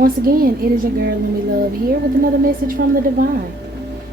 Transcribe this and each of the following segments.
Once again, it is your girl Lumi Love here with another message from the divine.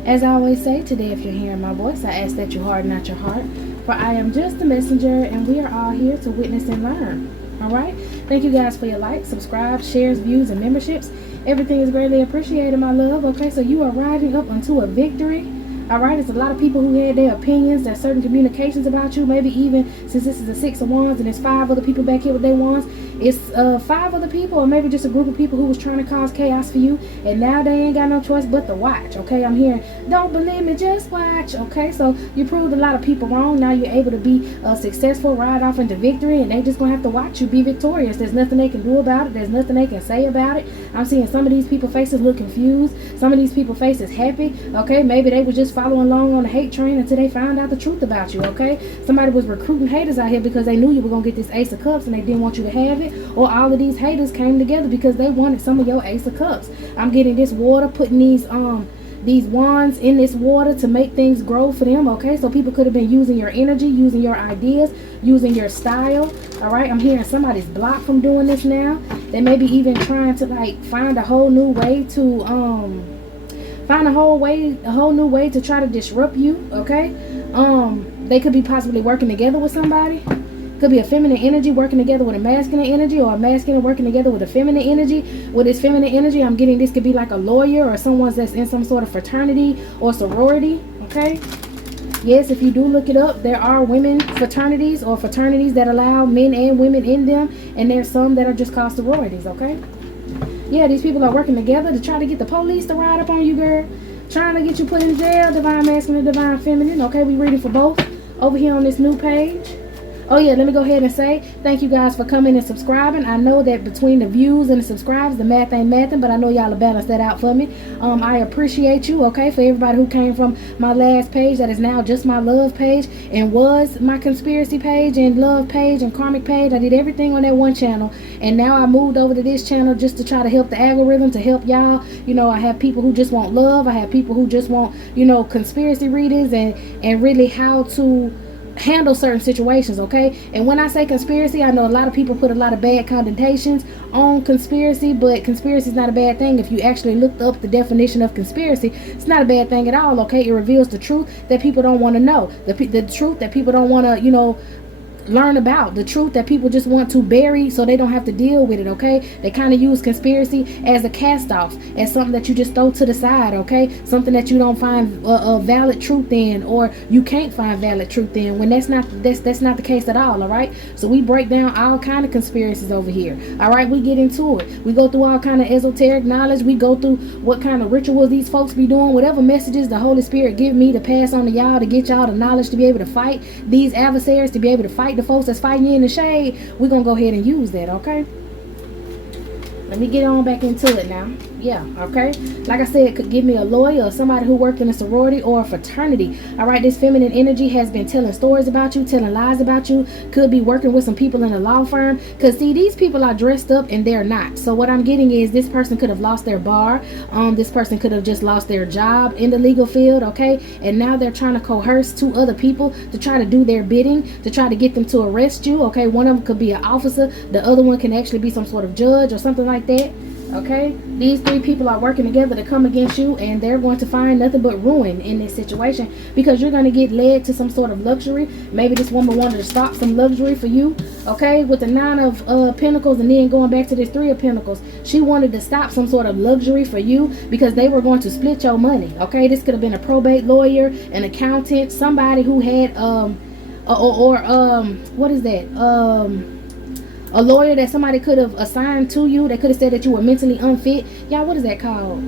As I always say, today if you're hearing my voice, I ask that you harden not your heart, for I am just a messenger and we are all here to witness and learn. Alright? Thank you guys for your likes, subscribe, shares, views, and memberships. Everything is greatly appreciated, my love. Okay, so you are riding up unto a victory. Alright, it's a lot of people who had their opinions, there's certain communications about you, maybe even since this is the Six of Wands and there's 5 other people back here with their wands, it's 5 other people or maybe just a group of people who was trying to cause chaos for you, and now they ain't got no choice but to watch. Okay, I'm hearing, don't believe me, just watch. Okay, so you proved a lot of people wrong. Now you're able to be successful, ride off into victory, and they just gonna have to watch you be victorious. There's nothing they can do about it. There's nothing they can say about it. I'm seeing some of these people faces look confused, some of these people faces happy. Okay, maybe they were just following along on the hate train until they found out the truth about you. Okay, somebody was recruiting haters out here because they knew you were gonna get this Ace of Cups and they didn't want you to have it, or all of these haters came together because they wanted some of your Ace of Cups. I'm getting this water, putting these wands in this water to make things grow for them. Okay, so people could have been using your energy, using your ideas, using your style. All right, I'm hearing somebody's blocked from doing this now. They may be even trying to like find a whole new way to find a whole new way to try to disrupt you. Okay, they could be possibly working together with somebody. Could be a feminine energy working together with a masculine energy, or a masculine working together with a feminine energy. With this feminine energy, I'm getting this could be like a lawyer or someone that's in some sort of fraternity or sorority. Okay, yes, if you do look it up, there are women fraternities or fraternities that allow men and women in them, and there's some that are just called sororities. Okay, yeah, these people are working together to try to get the police to ride up on you, girl, trying to get you put in jail. Divine masculine, divine feminine. Okay, we reading for both over here on this new page. Oh yeah, let me go ahead and say thank you guys for coming and subscribing. I know that between the views and the subscribes, the math ain't mathing, but I know y'all will balance that out for me. I appreciate you. Okay, for everybody who came from my last page that is now just my love page and was my conspiracy page and love page and karmic page. I did everything on that one channel, and now I moved over to this channel just to try to help the algorithm, to help y'all. You know, I have people who just want love. I have people who just want, you know, conspiracy readings and really how to handle certain situations. Okay, and when I say conspiracy, I know a lot of people put a lot of bad connotations on conspiracy, but conspiracy is not a bad thing. If you actually looked up the definition of conspiracy, it's not a bad thing at all. Okay, it reveals the truth that people don't want to know, the truth that people don't want to, you know, learn about, the truth that people just want to bury so they don't have to deal with it. Okay, they kind of use conspiracy as a cast off, as something that you just throw to the side. Okay, something that you don't find a valid truth in, or you can't find valid truth in, when that's not the case at all. All right, so we break down all kind of conspiracies over here. All right, we get into it. We go through all kind of esoteric knowledge. We go through what kind of rituals these folks be doing, whatever messages the Holy Spirit give me to pass on to y'all, to get y'all the knowledge to be able to fight these adversaries, to be able to fight the folks that's fighting you in the shade. We're gonna go ahead and use that. Okay, let me get on back into it now. Yeah, okay, like I said, it could give me a lawyer or somebody who worked in a sorority or a fraternity. All right, this feminine energy has been telling stories about you, telling lies about you. Could be working with some people in a law firm, because see, these people are dressed up and they're not. So what I'm getting is this person could have lost their bar, this person could have just lost their job in the legal field. Okay, and now they're trying to coerce 2 other people to try to do their bidding, to try to get them to arrest you. Okay, one of them could be an officer, the other one can actually be some sort of judge or something like that. Okay, these 3 people are working together to come against you, and they're going to find nothing but ruin in this situation, because you're going to get led to some sort of luxury. Maybe this woman wanted to stop some luxury for you. Okay, with the 9 of Pentacles and then going back to this 3 of Pentacles, she wanted to stop some sort of luxury for you because they were going to split your money. Okay, this could have been a probate lawyer, an accountant, somebody who had what is that, a lawyer that somebody could have assigned to you. They could have said that you were mentally unfit. Y'all, what is that called?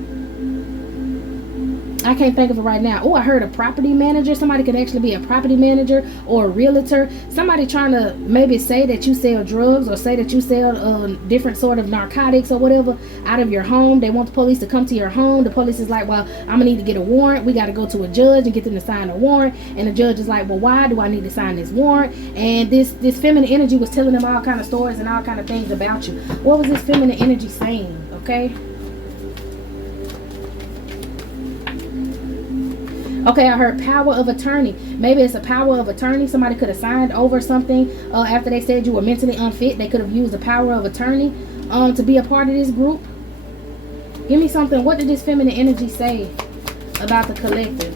I can't think of it right now. Oh, I heard a property manager. Somebody could actually be a property manager or a realtor. Somebody trying to maybe say that you sell drugs, or say that you sell different sort of narcotics or whatever out of your home. They want the police to come to your home. The police is like, well, I'm gonna need to get a warrant. We got to go to a judge and get them to sign a warrant. And the judge is like, well, why do I need to sign this warrant? And this feminine energy was telling them all kind of stories and all kind of things about you. What was this feminine energy saying? Okay. Okay, I heard power of attorney. Maybe it's a power of attorney. Somebody could have signed over something after they said you were mentally unfit. They could have used the power of attorney to be a part of this group. Give me something. What did this feminine energy say about the collective?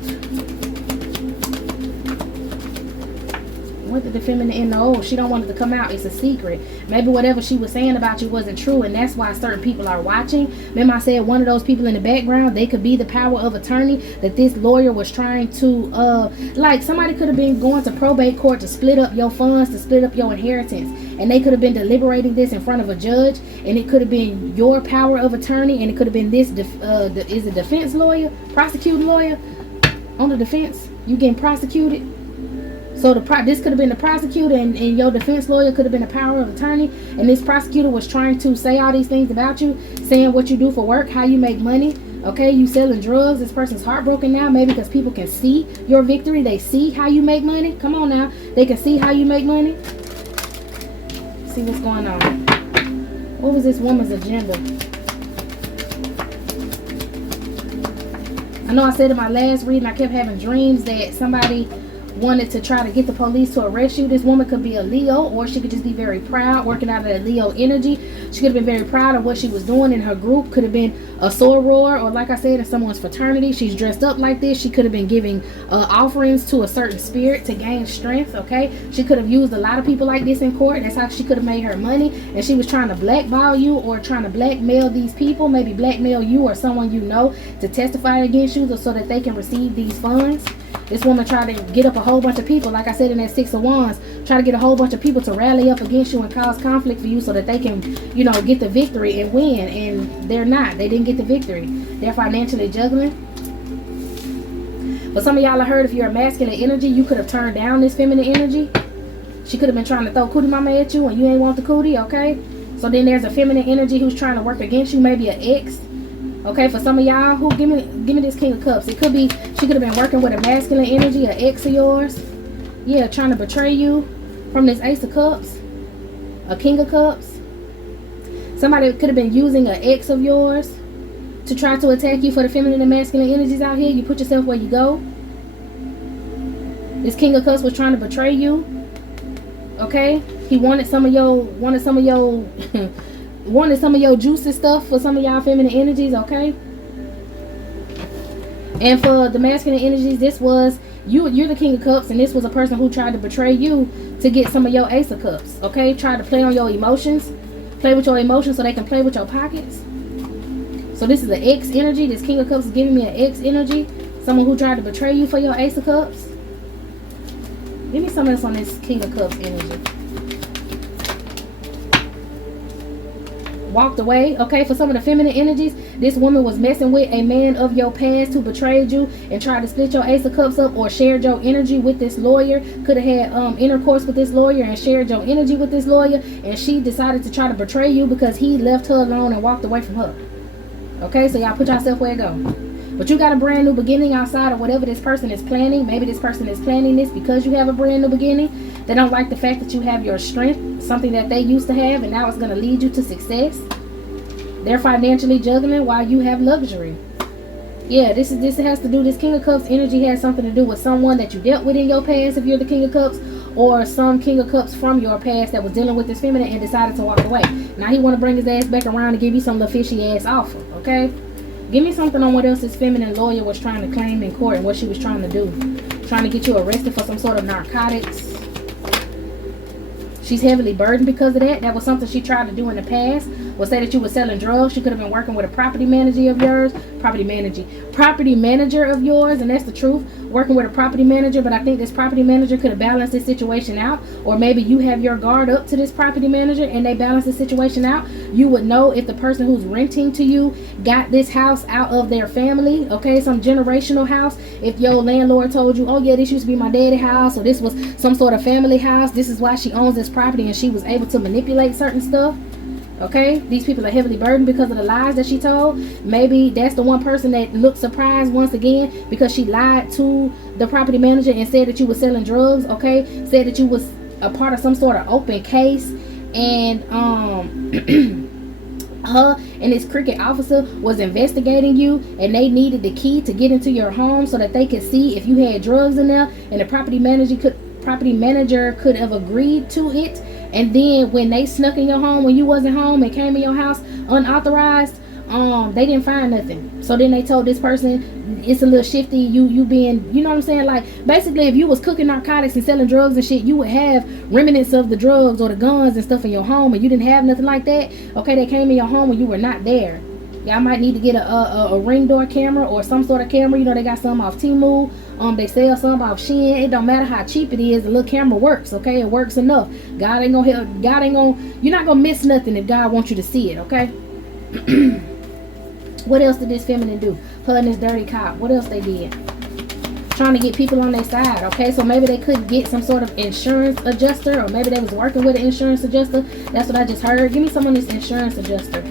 What did the feminine know? Oh, she don't want it to come out. It's a secret. Maybe whatever she was saying about you wasn't true, and that's why certain people are watching. Remember I said one of those people in the background, they could be the power of attorney that this lawyer was trying to, like somebody could have been going to probate court to split up your funds, to split up your inheritance. And they could have been deliberating this in front of a judge, and it could have been your power of attorney, and it could have been this, is a defense lawyer, prosecuting lawyer on the defense. You getting prosecuted. So this could have been the prosecutor, and your defense lawyer could have been the power of attorney. And this prosecutor was trying to say all these things about you, saying what you do for work, how you make money. Okay, you selling drugs. This person's heartbroken now, maybe because people can see your victory. They see how you make money. Come on now. They can see how you make money. See what's going on. What was this woman's agenda? I know I said in my last reading, I kept having dreams that somebody wanted to try to get the police to arrest you. This woman could be a Leo, or she could just be very proud, working out of that Leo energy. She could have been very proud of what she was doing in her group. Could have been a soror, or like I said, in someone's fraternity. She's dressed up like this. She could have been giving offerings to a certain spirit to gain strength. Okay, she could have used a lot of people like this in court. That's how she could have made her money. And she was trying to blackball you, or trying to blackmail these people, maybe blackmail you or someone you know, to testify against you so that they can receive these funds. This woman tried to get up a whole bunch of people, like I said in that Six of Wands, try to get a whole bunch of people to rally up against you and cause conflict for you so that they can, you know, get the victory and win. And they're not. They didn't get the victory. They're financially juggling. But some of y'all have heard, if you're a masculine energy, you could have turned down this feminine energy. She could have been trying to throw cootie mama at you and you ain't want the cootie, okay? So then there's a feminine energy who's trying to work against you, maybe an ex. Okay, for some of y'all, who give me this King of Cups. It could be she could have been working with a masculine energy, an ex of yours. Yeah, trying to betray you from this Ace of Cups, a King of Cups. Somebody could have been using an ex of yours to try to attack you for the feminine and masculine energies out here. You put yourself where you go. This King of Cups was trying to betray you. Okay, he wanted some of your wanted some of your juicy stuff for some of y'all feminine energies, okay? And for the masculine energies, this was you're the King of Cups, and this was a person who tried to betray you to get some of your Ace of Cups, okay? Try to play on your emotions, play with your emotions so they can play with your pockets. So this is an X energy. This King of Cups is giving me an X energy. Someone who tried to betray you for your Ace of Cups. Give me some else on this King of Cups energy. Walked away. Okay, for some of the feminine energies, this woman was messing with a man of your past who betrayed you and tried to split your Ace of Cups up, or shared your energy with this lawyer. Could have had intercourse with this lawyer and shared your energy with this lawyer, and she decided to try to betray you because he left her alone and walked away from her. Okay, so y'all put yourself where it go. But you got a brand new beginning outside of whatever this person is planning. Maybe this person is planning this because you have a brand new beginning. They don't like the fact that you have your strength, something that they used to have, and now it's going to lead you to success. They're financially juggling while you have luxury. Yeah, this has to do, this King of Cups energy has something to do with someone that you dealt with in your past, if you're the King of Cups, or some King of Cups from your past that was dealing with this feminine and decided to walk away. Now he want to bring his ass back around and give you some little fishy ass offer, okay? Give me something on what else this feminine lawyer was trying to claim in court and what she was trying to do. Trying to get you arrested for some sort of narcotics. She's heavily burdened because of that. That was something she tried to do in the past. Was say that you were selling drugs. She could have been working with a property manager of yours. Property manager of yours, and that's the truth. Working with a property manager, but I think this property manager could have balanced this situation out. Or maybe you have your guard up to this property manager and they balance the situation out. You would know if the person who's renting to you got this house out of their family, okay, some generational house. If your landlord told you, oh yeah, this used to be my daddy's house, or this was some sort of family house, this is why she owns this property, and she was able to manipulate certain stuff. Okay, these people are heavily burdened because of the lies that she told. Maybe that's the one person that looked surprised once again because she lied to the property manager and said that you were selling drugs. Okay, said that you was a part of some sort of open case, and her and this cricket officer was investigating you, and they needed the key to get into your home so that they could see if you had drugs in there, and the property manager could have agreed to it. And then when they snuck in your home when you wasn't home and came in your house unauthorized, they didn't find nothing. So then they told this person it's a little shifty. You being, you know what I'm saying? Like, basically, if you was cooking narcotics and selling drugs and shit, you would have remnants of the drugs or the guns and stuff in your home, and you didn't have nothing like that. Okay, they came in your home and you were not there. Y'all might need to get a ring door camera or some sort of camera. You know, they got some off Temu. They sell some off Shein. It don't matter how cheap it is. The little camera works. Okay, it works enough. God ain't gonna help. God ain't gonna. You're not gonna miss nothing if God wants you to see it. Okay. What else did this feminine do? Her and this dirty cop. What else they did? Trying to get people on their side. Okay, so maybe they couldn't get some sort of insurance adjuster, or maybe they was working with an insurance adjuster. That's what I just heard. Give me some on this insurance adjuster.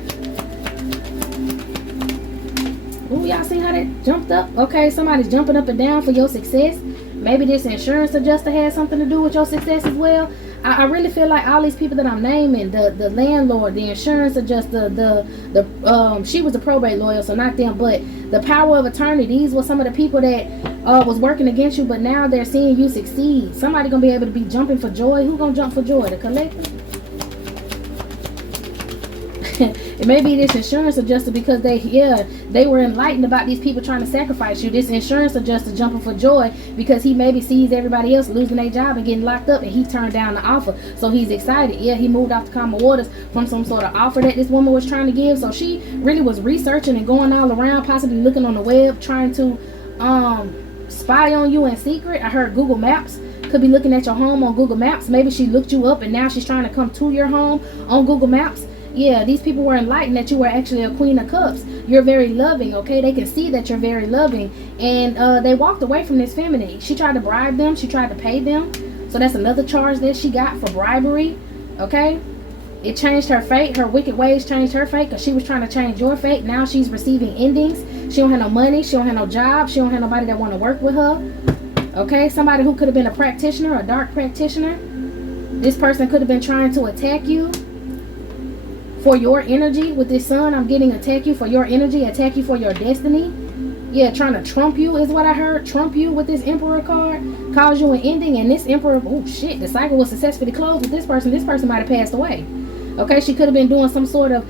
Ooh, y'all see how that jumped up? Okay, somebody's jumping up and down for your success. Maybe this insurance adjuster has something to do with your success as well. I really feel like all these people that I'm naming, the landlord, the insurance adjuster, she was a probate lawyer, so not them, but the power of attorney, these were some of the people that was working against you, but now they're seeing you succeed. Somebody gonna be able to be jumping for joy. Who gonna jump for joy? The collector? It may be this insurance adjuster because they were enlightened about these people trying to sacrifice you. This insurance adjuster jumping for joy because he maybe sees everybody else losing their job and getting locked up, and he turned down the offer, so he's excited. Yeah, he moved off the common waters from some sort of offer that this woman was trying to give. So she really was researching and going all around, possibly looking on the web, trying to spy on you in secret. I heard Google Maps. Could be looking at your home on Google Maps. Maybe she looked you up and now she's trying to come to your home on Google Maps. Yeah, these people were enlightened that you were actually a queen of cups. You're very loving, okay? They can see that you're very loving. And they walked away from this feminine. She tried to bribe them. She tried to pay them. So that's another charge that she got for bribery, okay? It changed her fate. Her wicked ways changed her fate because she was trying to change your fate. Now she's receiving endings. She don't have no money. She don't have no job. She don't have nobody that want to work with her, okay? Somebody who could have been a practitioner, a dark practitioner. This person could have been trying to attack you for your energy. With this sun, I'm getting attack you for your energy, attack you for your destiny. Yeah, trying to trump you is what I heard. Trump you with this Emperor card. Cause you an ending, and this Emperor, oh shit, the cycle was successfully closed with this person. This person might have passed away. Okay, she could have been doing some sort of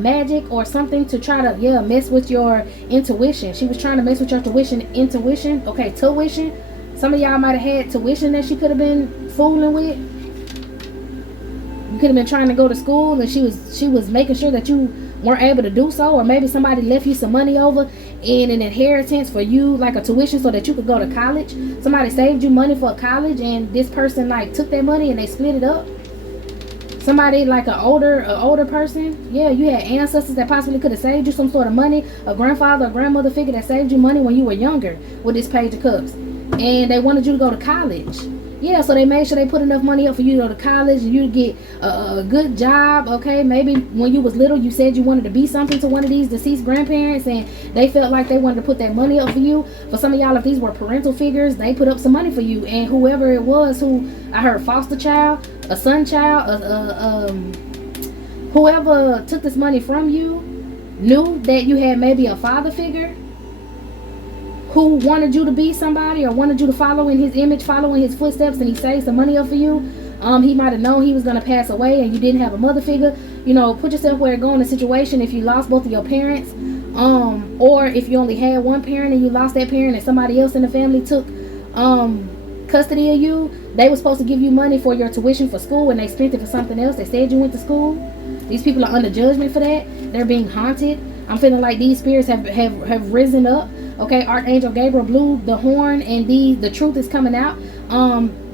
magic or something to try to, mess with your intuition. She was trying to mess with your intuition. Okay, tuition. Some of y'all might have had tuition that she could have been fooling with. You could have been trying to go to school and she was making sure that you weren't able to do so, or maybe somebody left you some money over in an inheritance for you, like a tuition, so that you could go to college. Somebody saved you money for college and this person like took that money and they split it up. Somebody like an older person. Yeah, you had ancestors that possibly could have saved you some sort of money, a grandfather or grandmother figure that saved you money when you were younger with this Page of Cups, and they wanted you to go to college. Yeah, so they made sure they put enough money up for you to go to college and you get a good job, okay? Maybe when you was little, you said you wanted to be something to one of these deceased grandparents, and they felt like they wanted to put that money up for you. For some of y'all, if these were parental figures, they put up some money for you. And whoever it was, who I heard foster child, a son child, whoever took this money from you, knew that you had maybe a father figure who wanted you to be somebody or wanted you to follow in his image, follow in his footsteps, and he saved some money up for you. He might have known he was going to pass away and you didn't have a mother figure. You know, put yourself where it go in a situation if you lost both of your parents, or if you only had one parent and you lost that parent and somebody else in the family took custody of you. They were supposed to give you money for your tuition for school and they spent it for something else. They said you went to school. These people are under judgment for that. They're being haunted. I'm feeling like these spirits have risen up. Okay, Archangel Gabriel blew the horn and the truth is coming out.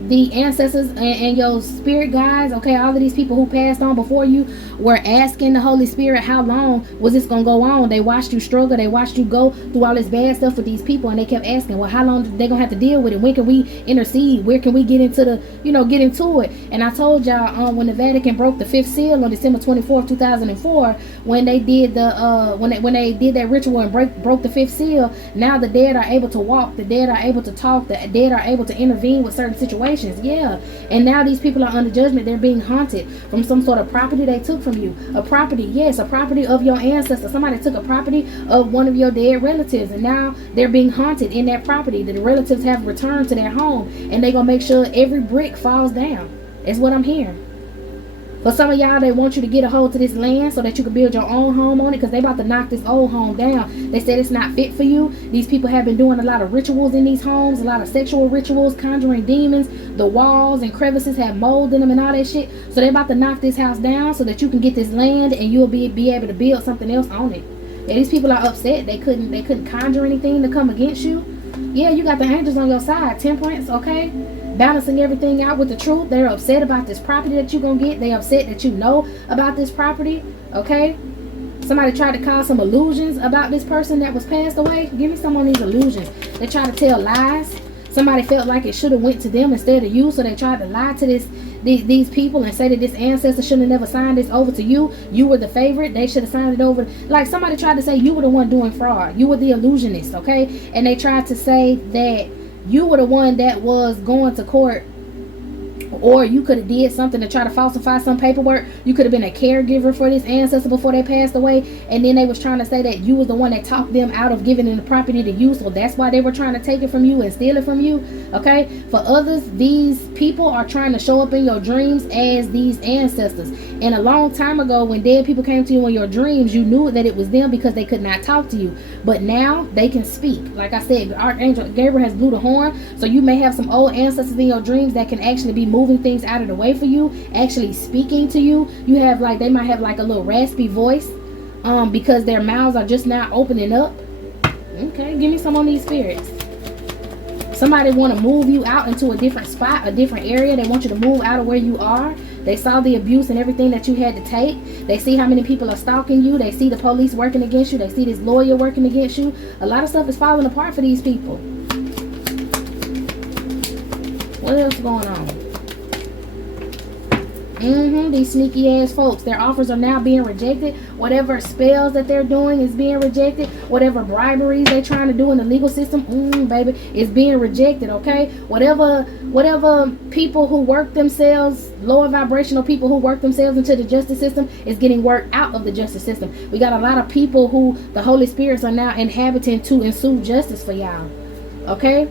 The ancestors and your spirit guides, okay, all of these people who passed on before you were asking the Holy Spirit, how long was this going to go on? They watched you struggle. They watched you go through all this bad stuff with these people, and they kept asking, well, how long they going to have to deal with it? When can we intercede? Where can we get into get into it? And I told y'all, when the Vatican broke the fifth seal on December 24th, 2004, when they did when they did that ritual and broke the fifth seal, now the dead are able to walk, the dead are able to talk, the dead are able to intervene with certain situations. Yeah, and now these people are under judgment. They're being haunted from some sort of property they took from you. A property, yes, a property of your ancestors. Somebody took a property of one of your dead relatives, and now they're being haunted in that property. The relatives have returned to their home, and they're gonna make sure every brick falls down. Is what I'm hearing. For some of y'all, they want you to get a hold to this land so that you can build your own home on it, because they about to knock this old home down. They said it's not fit for you. These people have been doing a lot of rituals in these homes, a lot of sexual rituals, conjuring demons. The walls and crevices have mold in them and all that shit. So they're about to knock this house down so that you can get this land and you'll be able to build something else on it. And these people are upset. They couldn't conjure anything to come against you. Yeah, you got the angels on your side. Temperance, okay? Balancing everything out with the truth. They're upset about this property that you're gonna get. They're upset that you know about this property, okay? Somebody tried to cause some illusions about this person that was passed away. Give me some on these illusions. They tried to tell lies. Somebody felt like it should have went to them instead of you, so they tried to lie to these people and say that this ancestor should have never signed this over to you. You were the favorite. They should have signed it over. Like somebody tried to say you were the one doing fraud. You were the illusionist, okay? And they tried to say that you were the one that was going to court, or you could have did something to try to falsify some paperwork. You could have been a caregiver for this ancestor before they passed away, and then they was trying to say that you was the one that talked them out of giving them the property to you, so that's why they were trying to take it from you and steal it from you, okay? For others, these people are trying to show up in your dreams as these ancestors. And a long time ago, when dead people came to you in your dreams, you knew that it was them because they could not talk to you. But now they can speak. Like I said, Archangel Gabriel has blew the horn, so you may have some old ancestors in your dreams that can actually be moving things out of the way for you, actually speaking to you. You have like, they might have like a little raspy voice because their mouths are just now opening up. Okay, give me some on these spirits. Somebody want to move you out into a different spot, a different area. They want you to move out of where you are. They saw the abuse and everything that you had to take. They see how many people are stalking you. They see the police working against you. They see this lawyer working against you. A lot of stuff is falling apart for these people. What else is going on? These sneaky ass folks, their offers are now being rejected. Whatever spells that they're doing is being rejected. Whatever briberies they're trying to do in the legal system, baby, is being rejected, okay? Whatever people who work themselves, lower vibrational people who work themselves into the justice system, is getting worked out of the justice system. We got a lot of people who the Holy Spirits are now inhabiting to ensue justice for y'all, okay?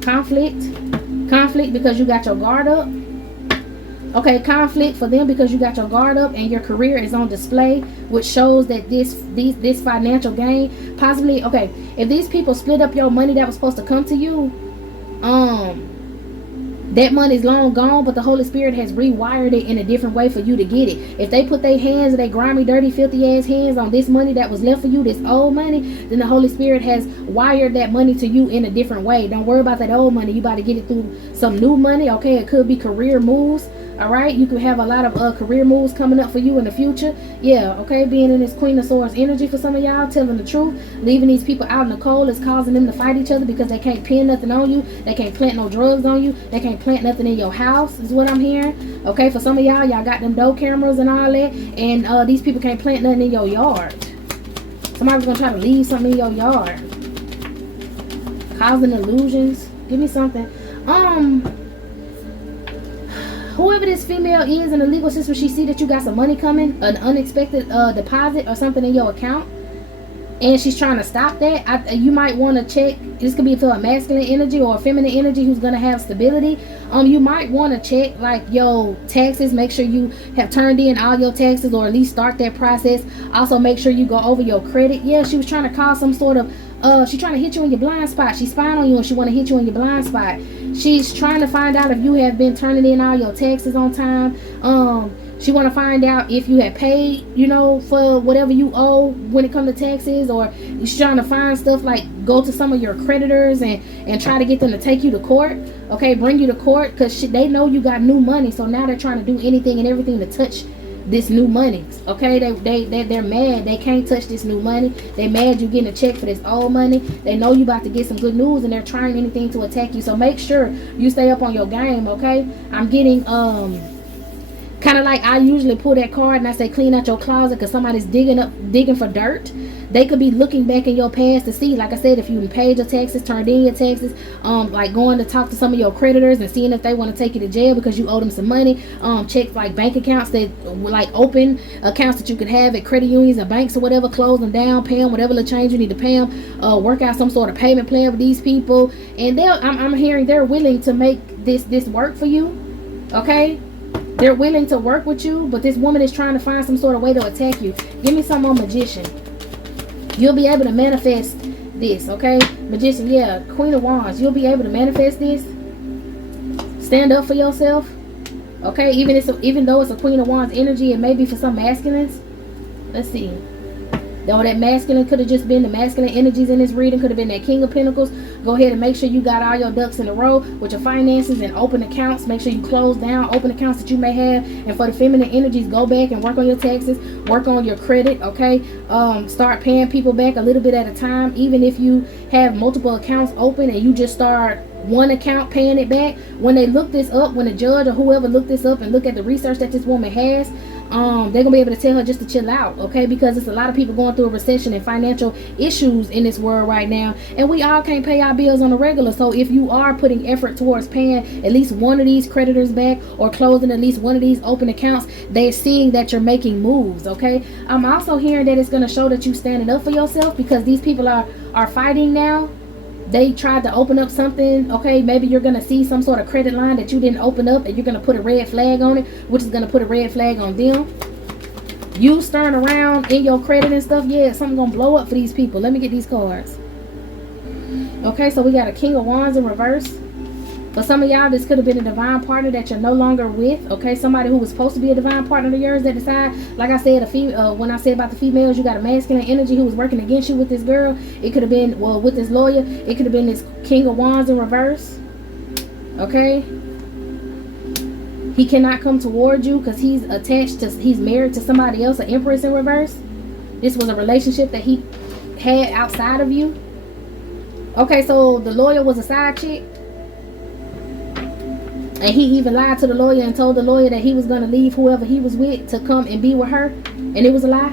Conflict because you got your guard up. Okay, conflict for them because you got your guard up and your career is on display, which shows that this financial gain possibly, okay, if these people split up your money that was supposed to come to you, that money's long gone, but the Holy Spirit has rewired it in a different way for you to get it. If they put their hands, their grimy, dirty, filthy ass hands on this money that was left for you, this old money, then the Holy Spirit has wired that money to you in a different way. Don't worry about that old money. You about to get it through some new money, okay? It could be career moves. All right, you could have a lot of career moves coming up for you in the future. Yeah, okay, being in this Queen of Swords energy for some of y'all, telling the truth, leaving these people out in the cold is causing them to fight each other because they can't pin nothing on you. They can't plant no drugs on you. They can't plant nothing in your house, is what I'm hearing. Okay, for some of y'all got them door cameras and all that, and these people can't plant nothing in your yard. Somebody's gonna try to leave something in your yard, causing illusions. Give me something. Whoever this female is in the legal system, she see that you got some money coming, an unexpected deposit or something in your account, and she's trying to stop that. You might want to check. This could be for a masculine energy or a feminine energy who's going to have stability. You might want to check like your taxes. Make sure you have turned in all your taxes, or at least start that process. Also, make sure you go over your credit. Yeah, she was trying to cause some sort of she's trying to hit you in your blind spot. She's spying on you and she want to hit you in your blind spot. She's trying to find out if you have been turning in all your taxes on time. She want to find out if you have paid, for whatever you owe when it comes to taxes, or she's trying to find stuff like go to some of your creditors and try to get them to take you to court. Okay, bring you to court because they know you got new money. So now they're trying to do anything and everything to touch this new money. Okay, they're mad. They can't touch this new money. They mad you getting a check for this old money. They know you about to get some good news and they're trying anything to attack you. So make sure you stay up on your game. Okay, I'm getting kind of like I usually pull that card and I say clean out your closet because somebody's digging for dirt. They could be looking back in your past to see, like I said, if you paid your taxes, turned in your taxes, like going to talk to some of your creditors and seeing if they want to take you to jail because you owe them some money. Check like bank accounts that like open accounts that you could have at credit unions or banks or whatever, close them down, pay them whatever little change you need to pay them, work out some sort of payment plan with these people, and I'm hearing they're willing to make this work for you. Okay, They're willing to work with you, but this woman is trying to find some sort of way to attack you. Give me some more magician. You'll be able to manifest this, okay? Magician, yeah. Queen of Wands. You'll be able to manifest this. Stand up for yourself. Okay? Even though it's a Queen of Wands energy, it may be for some masculines. Let's see. Though that masculine could have just been the masculine energies in this reading, could have been that King of Pentacles. Go ahead and make sure you got all your ducks in a row with your finances and open accounts. Make sure you close down open accounts that you may have. And for the feminine energies, go back and work on your taxes, work on your credit, okay? Start paying people back a little bit at a time. Even if you have multiple accounts open and you just start one account paying it back, when they look this up, when the judge or whoever look this up and look at the research that this woman has, they're gonna be able to tell her just to chill out, okay? Because it's a lot of people going through a recession and financial issues in this world right now, and we all can't pay our bills on a regular. So if you are putting effort towards paying at least one of these creditors back or closing at least one of these open accounts, they're seeing that you're making moves, okay? I'm also hearing that it's going to show that you're standing up for yourself, because these people are fighting now. They tried to open up something, okay? Maybe you're going to see some sort of credit line that you didn't open up, and you're going to put a red flag on it, which is going to put a red flag on them. You stirring around in your credit and stuff, yeah, something's going to blow up for these people. Let me get these cards. Okay, so we got a King of Wands in reverse. For some of y'all, this could have been a divine partner that you're no longer with, okay? Somebody who was supposed to be a divine partner of yours that decided, like I said, when I said about the females, you got a masculine energy who was working against you with this girl. It could have been, well, with this lawyer, it could have been this King of Wands in reverse, okay? He cannot come toward you because he's he's married to somebody else, an Empress in reverse. This was a relationship that he had outside of you. Okay, so the lawyer was a side chick. And he even lied to the lawyer and told the lawyer that he was going to leave whoever he was with to come and be with her. And it was a lie.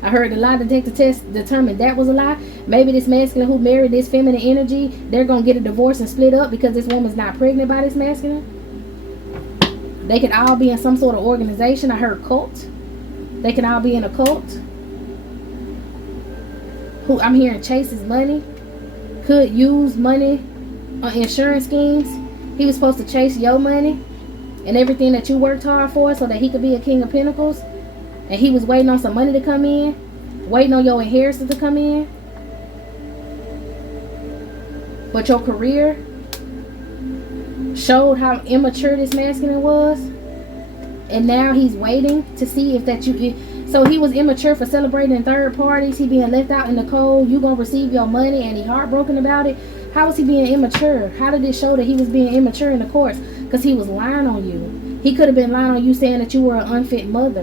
I heard the lie detector test determined that was a lie. Maybe this masculine who married this feminine energy, they're going to get a divorce and split up because this woman's not pregnant by this masculine. They could all be in some sort of organization. I heard cult. They can all be in a cult. Who I'm hearing chases money. Could use money on insurance schemes. He was supposed to chase your money and everything that you worked hard for so that he could be a King of Pentacles. And he was waiting on some money to come in. Waiting on your inheritance to come in. But your career showed how immature this masculine was. And now he's waiting to see if that you... So he was immature for celebrating third parties. He being left out in the cold. You gonna receive your money and he heartbroken about it. How was he being immature? How did it show that he was being immature in the courts? Because he was lying on you. He could have been lying on you, saying that you were an unfit mother.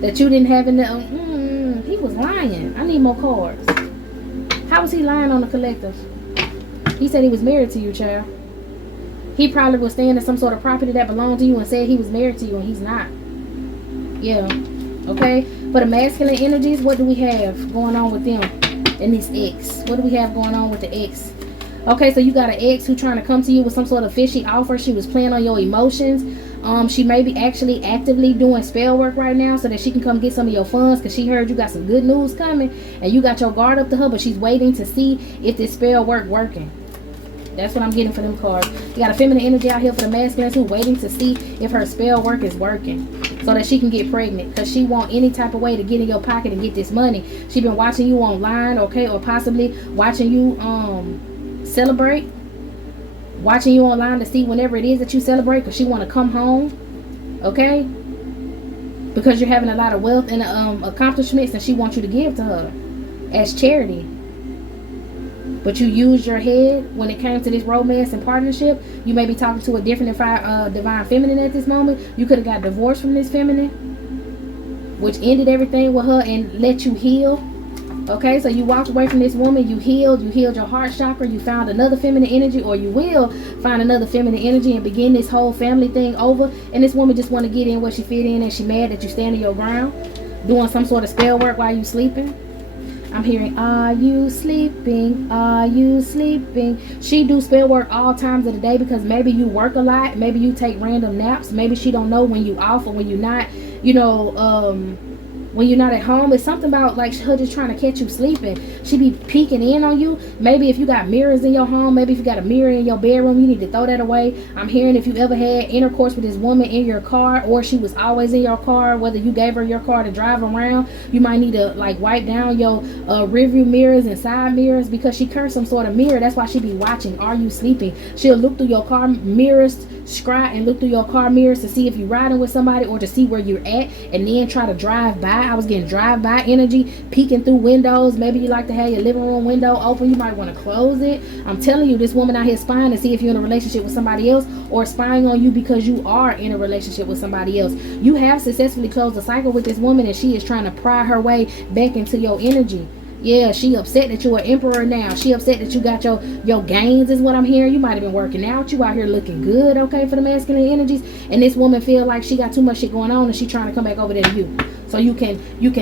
That you didn't have enough. He was lying. I need more cards. How was he lying on the collective? He said he was married to you, child. He probably was staying in some sort of property that belonged to you and said he was married to you, and he's not. Yeah. Okay. For the masculine energies, what do we have going on with them? And this ex. What do we have going on with the ex? Okay, so you got an ex who trying to come to you with some sort of fishy offer. She was playing on your emotions. She may be actually actively doing spell work right now so that she can come get some of your funds, because she heard you got some good news coming and you got your guard up to her, but she's waiting to see if this spell work working. That's what I'm getting for them cards. You got a feminine energy out here for the masculines who waiting to see if her spell work is working so that she can get pregnant, because she want any type of way to get in your pocket and get this money. She been watching you online, okay, or possibly watching you celebrate, watching you online to see whenever it is that you celebrate, because she want to come home, okay, because you're having a lot of wealth and accomplishments and she wants you to give to her as charity. But you used your head when it came to this romance and partnership. You may be talking to a different divine feminine at this moment. You could have got divorced from this feminine, which ended everything with her and let you heal. Okay, so you walked away from this woman. You healed your heart chakra. You found another feminine energy, or you will find another feminine energy and begin this whole family thing over. And this woman just want to get in where she fit in, and she mad that you standing your ground, doing some sort of spell work while you sleeping. I'm hearing, are you sleeping? Are you sleeping? She do spell work all times of the day, because maybe you work a lot. Maybe you take random naps. Maybe she don't know when you off or when you not. You know, when you're not at home. It's something about like her just trying to catch you sleeping. She be peeking in on you. Maybe if you got mirrors in your home, maybe if you got a mirror in your bedroom, you need to throw that away. I'm hearing if you ever had intercourse with this woman in your car, or she was always in your car, whether you gave her your car to drive around, you might need to like wipe down your rearview mirrors and side mirrors, because she cursed some sort of mirror. That's why she be watching. Are you sleeping? She'll look through your car mirrors, scry and look through your car mirrors to see if you're riding with somebody, or to see where you're at, and then try to drive by. I was getting drive-by energy, peeking through windows. Maybe you like to have your living room window open. You might want to close it. I'm telling you, this woman out here spying to see if you're in a relationship with somebody else, or spying on you because you are in a relationship with somebody else. You have successfully closed the cycle with this woman, and she is trying to pry her way back into your energy. Yeah, she upset that you're an emperor now. She upset that you got your gains, is what I'm hearing. You might have been working out. You out here looking good, okay, for the masculine energies. And this woman feel like she got too much shit going on, and she trying to come back over there to you. So you can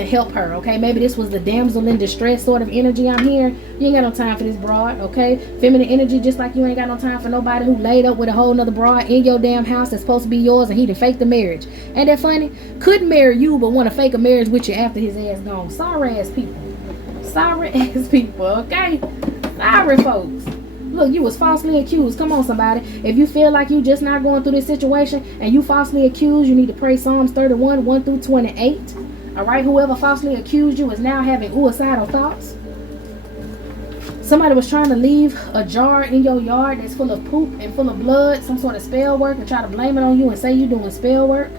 help her, okay? Maybe this was the damsel in distress sort of energy I'm hearing. You ain't got no time for this broad, okay? Feminine energy, just like you ain't got no time for nobody who laid up with a whole nother broad in your damn house that's supposed to be yours, and he done faked the marriage. Ain't that funny? Couldn't marry you, but want to fake a marriage with you after his ass gone. Sorry ass people. Sorry ass people, okay? Sorry folks. Look, you was falsely accused. Come on, somebody. If you feel like you just not going through this situation and you falsely accused, you need to pray Psalms 31, 1 through 28. All right? Whoever falsely accused you is now having suicidal thoughts. Somebody was trying to leave a jar in your yard that's full of poop and full of blood, some sort of spell work, and try to blame it on you and say you doing spell work.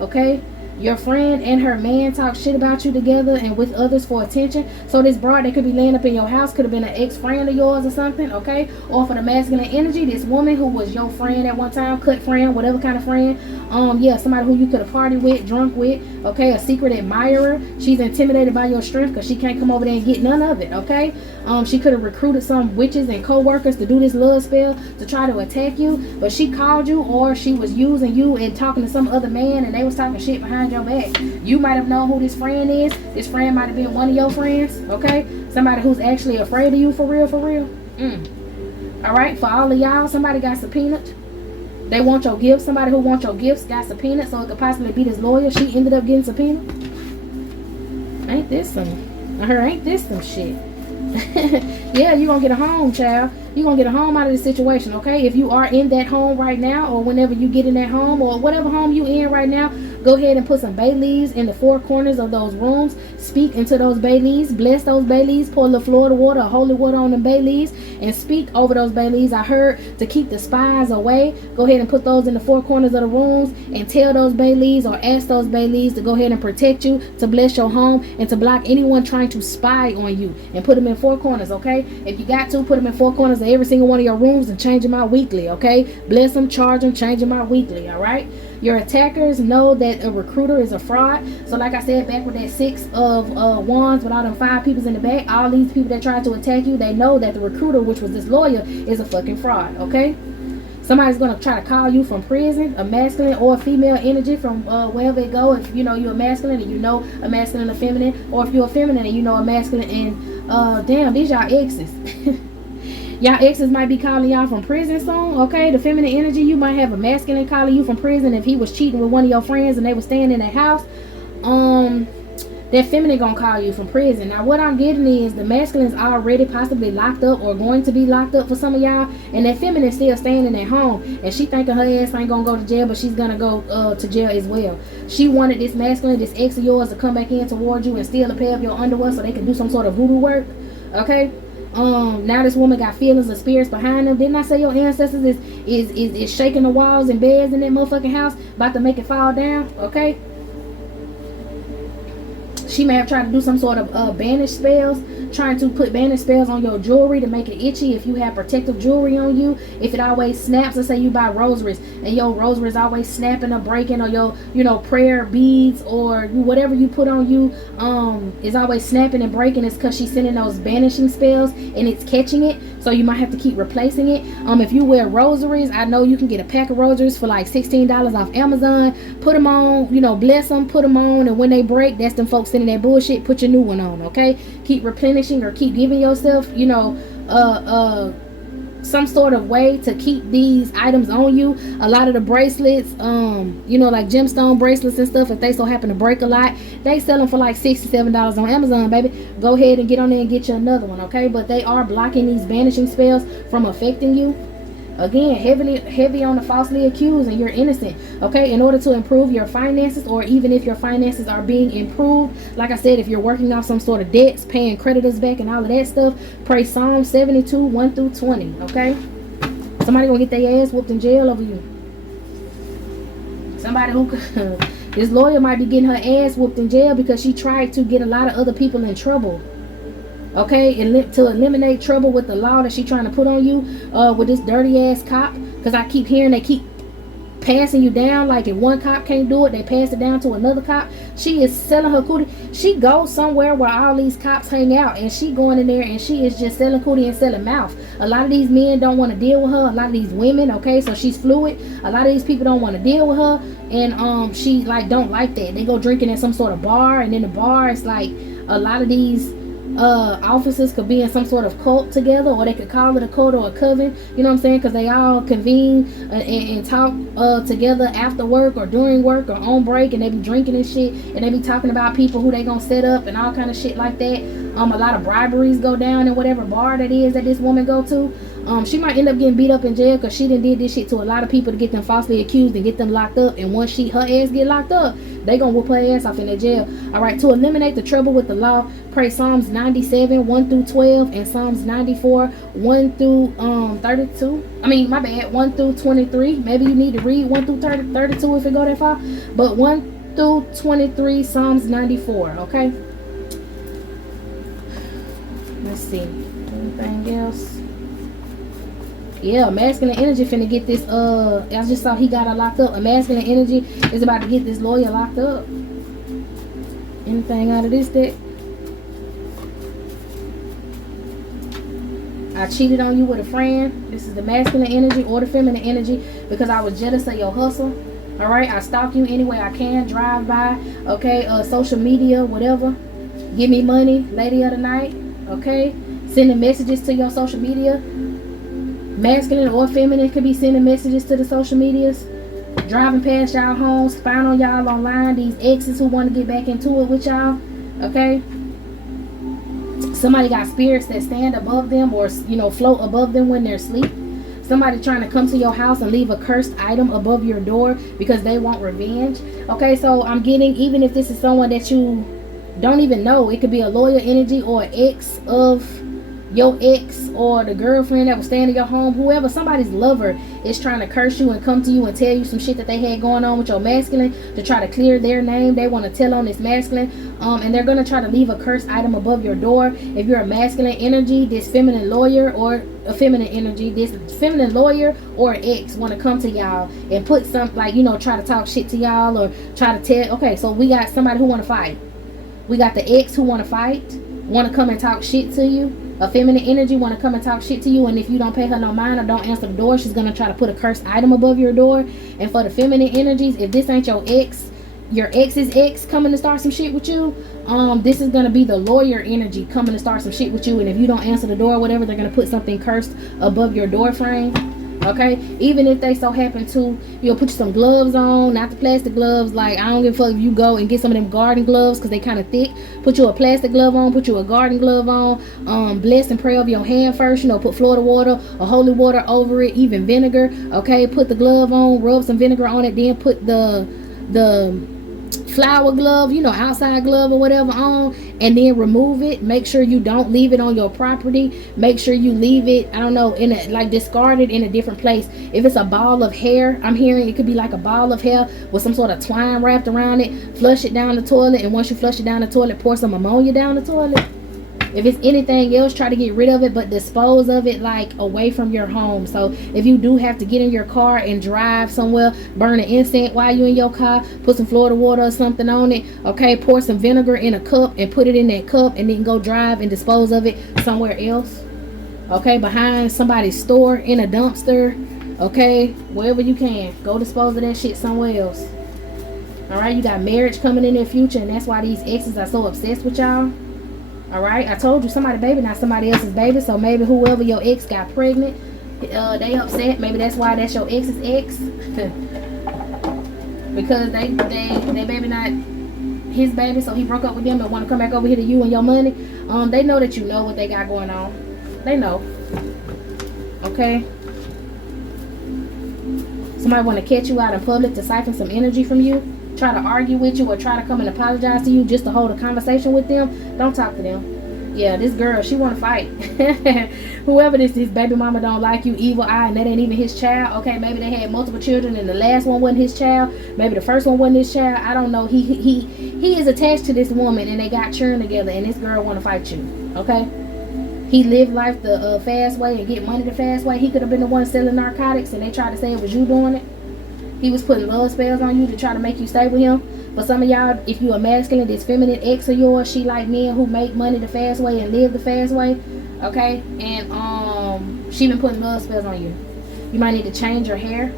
Okay? Your friend and her man talk shit about you together and with others for attention. So this broad that could be laying up in your house could have been an ex-friend of yours or something, okay? Or for the masculine energy, this woman who was your friend at one time, cut friend, whatever kind of friend. Yeah, somebody who you could have partied with, drunk with, okay? A secret admirer. She's intimidated by your strength because she can't come over there and get none of it, okay? She could have recruited some witches and co-workers to do this love spell to try to attack you, but she called you, or she was using you and talking to some other man, and they was talking shit behind your back. You might have known who this friend is. This friend might have been one of your friends, okay? Somebody who's actually afraid of you for real, for real. All right, for all of y'all, somebody got subpoenaed. They want your gifts. Somebody who wants your gifts got subpoenaed, so it could possibly be this lawyer. She ended up getting subpoenaed. Ain't this some shit? Yeah, you're gonna get a home, child. You're gonna get a home out of this situation, okay? If you are in that home right now, or whenever you get in that home, or whatever home you in right now, go ahead and put some bay leaves in the four corners of those rooms. Speak into those bay leaves. Bless those bay leaves. Pour the Florida water or holy water on the bay leaves, and speak over those bay leaves. I heard to keep the spies away. Go ahead and put those in the four corners of the rooms, and tell those bay leaves, or ask those bay leaves to go ahead and protect you, to bless your home, and to block anyone trying to spy on you. And put them in four corners, okay? If you got to, put them in four corners of every single one of your rooms and change them out weekly, okay? Bless them, charge them, change them out weekly, all right? Your attackers know that a recruiter is a fraud. So like I said, back with that 6 of wands with all them 5 people in the back, all these people that tried to attack you, they know that the recruiter, which was this lawyer, is a fucking fraud, okay? Somebody's going to try to call you from prison, a masculine or a female energy from wherever it go. If you know you're a masculine and you know a masculine or feminine, or if you're a feminine and you know a masculine, and damn, these y'all exes. Y'all exes might be calling y'all from prison soon, okay? The feminine energy, you might have a masculine calling you from prison if he was cheating with one of your friends and they were staying in that house. That feminine gonna call you from prison. Now what I'm getting is the masculine's already possibly locked up or going to be locked up for some of y'all, and that feminine still staying in that home, and she thinking her ass ain't gonna go to jail, but she's gonna go to jail as well. She wanted this masculine, this ex of yours, to come back in towards you and steal a pair of your underwear so they can do some sort of voodoo work, okay? Now this woman got feelings of spirits behind them. Didn't I say your ancestors is shaking the walls and beds in that motherfucking house, about to make it fall down, okay? She may have tried to do some sort of banish spells, trying to put banish spells on your jewelry to make it itchy. If you have protective jewelry on you, if it always snaps, let's say you buy rosaries and your rosary is always snapping or breaking, or your prayer beads or whatever you put on you is always snapping and breaking, it's because she's sending those banishing spells and it's catching it. So you might have to keep replacing it. If you wear rosaries, I know you can get a pack of rosaries for like $16 off Amazon. Put them on, bless them, put them on, and when they break, that's them folks sending that bullshit. Put your new one on, okay? Keep replenishing or keep giving yourself, some sort of way to keep these items on you. A lot of the bracelets, you know, like gemstone bracelets and stuff, if they so happen to break a lot, they sell them for like $67 on Amazon, baby. Go ahead and get on there and get you another one, okay? But they are blocking these banishing spells from affecting you. Again, heavy on the falsely accused, and you're innocent, okay? In order to improve your finances, or even if your finances are being improved, like I said, if you're working off some sort of debts, paying creditors back and all of that stuff, pray Psalm 72 1 through 20, okay? Somebody gonna get their ass whooped in jail over you. Somebody who this lawyer might be getting her ass whooped in jail because she tried to get a lot of other people in trouble, okay? And to eliminate trouble with the law that she trying to put on you, with this dirty ass cop. Because I keep hearing they keep passing you down. Like if one cop can't do it, they pass it down to another cop. She is selling her cootie. She goes somewhere where all these cops hang out, and she going in there and she is just selling cootie and selling mouth. A lot of these men don't want to deal with her. A lot of these women, okay, so she's fluid. A lot of these people don't want to deal with her, and she like don't like that. They go drinking at some sort of bar, and in the bar it's like a lot of these officers could be in some sort of cult together, or they could call it a cult or a coven, you know what I'm saying? Because they all convene and talk together after work or during work or on break, and they be drinking and shit, and they be talking about people who they gonna set up and all kind of shit like that. A lot of briberies go down in whatever bar that is that this woman go to. She might end up getting beat up in jail because she done did this shit to a lot of people to get them falsely accused and get them locked up. And once her ass get locked up, they gonna whoop her ass off in that jail. All right, to eliminate the trouble with the law, pray Psalms 97 1 through 12 and Psalms 94 1 through 32. I mean, my bad, 1 through 23. Maybe you need to read 1 through 32 if it go that far. But 1 through 23, Psalms 94. Okay. Let's see. Anything else? Yeah, masculine energy finna get this. I just saw he got her locked up. A masculine energy is about to get this lawyer locked up. Anything out of this deck? I cheated on you with a friend. This is the masculine energy or the feminine energy because I was jealous of your hustle. All right, I stalk you any way I can. Drive by, okay, social media, whatever. Give me money, lady of the night, okay. Sending messages to your social media. Masculine or feminine could be sending messages to the social medias. Driving past y'all homes, spying on y'all online. These exes who want to get back into it with y'all, okay. Somebody got spirits that stand above them, or you know, float above them when they're asleep. Somebody trying to come to your house and leave a cursed item above your door because they want revenge. Okay, so I'm getting, even if this is someone that you don't even know, it could be a lawyer energy or an ex of your ex, or the girlfriend that was staying in your home. Whoever, somebody's lover is trying to curse you and come to you and tell you some shit that they had going on with your masculine to try to clear their name. They want to tell on this masculine, and they're going to try to leave a cursed item above your door. If you're a masculine energy, this feminine lawyer, or a feminine energy, this feminine lawyer or an ex want to come to y'all and put some, like, you know, try to talk shit to y'all or try to tell. Okay, so we got somebody who want to fight. We got the ex who want to fight, want to come and talk shit to you. A feminine energy want to come and talk shit to you, and if you don't pay her no mind or don't answer the door, she's going to try to put a cursed item above your door. And for the feminine energies, if this ain't your ex's ex coming to start some shit with you, this is going to be the lawyer energy coming to start some shit with you. And if you don't answer the door or whatever, they're going to put something cursed above your door frame. Okay, even if they so happen to, you'll put some gloves on, not the plastic gloves. Like, I don't give a fuck if you go and get some of them garden gloves because they kind of thick. Put you a plastic glove on, put you a garden glove on. Bless and pray over your hand first. You know, put Florida water or holy water over it, even vinegar. Okay, put the glove on, rub some vinegar on it, then put the flower glove, you know, outside glove or whatever on, and then remove it. Make sure you don't leave it on your property. Make sure you leave it, I don't know, in a, like, discard it in a different place. If it's a ball of hair, I'm hearing it could be like a ball of hair with some sort of twine wrapped around it. Flush it down the toilet, and once you flush it down the toilet, pour some ammonia down the toilet. If it's anything else, try to get rid of it, but dispose of it like away from your home. So if you do have to get in your car and drive somewhere, burn an incense while you're in your car, put some Florida water or something on it. Okay, pour some vinegar in a cup and put it in that cup, and then go drive and dispose of it somewhere else. Okay, behind somebody's store, in a dumpster. Okay, wherever you can, go dispose of that shit somewhere else. All right, you got marriage coming in the future, and that's why these exes are so obsessed with y'all. All right, I told you, somebody baby, not somebody else's baby. So maybe whoever your ex got pregnant, They upset. Maybe that's why that's your ex's ex. Because they baby not his baby, so he broke up with them and want to come back over here to you and your money. They know that you know what they got going on. They know. Okay. Somebody want to catch you out in public to siphon some energy from you, try to argue with you, or try to come and apologize to you just to hold a conversation with them. Don't talk to them. Yeah, this girl, she want to fight. Whoever this is, baby mama don't like you, evil eye, and that ain't even his child. Okay, maybe they had multiple children and the last one wasn't his child. Maybe the first one wasn't his child. I don't know. He is attached to this woman and they got children together, and this girl want to fight you. Okay. He lived life the fast way and get money the fast way. He could have been the one selling narcotics and they tried to say it was you doing it. He was putting love spells on you to try to make you stay with him. For some of y'all, if you a masculine, this feminine ex of yours, she like men who make money the fast way and live the fast way. Okay? And she been putting love spells on you. You might need to change your hair.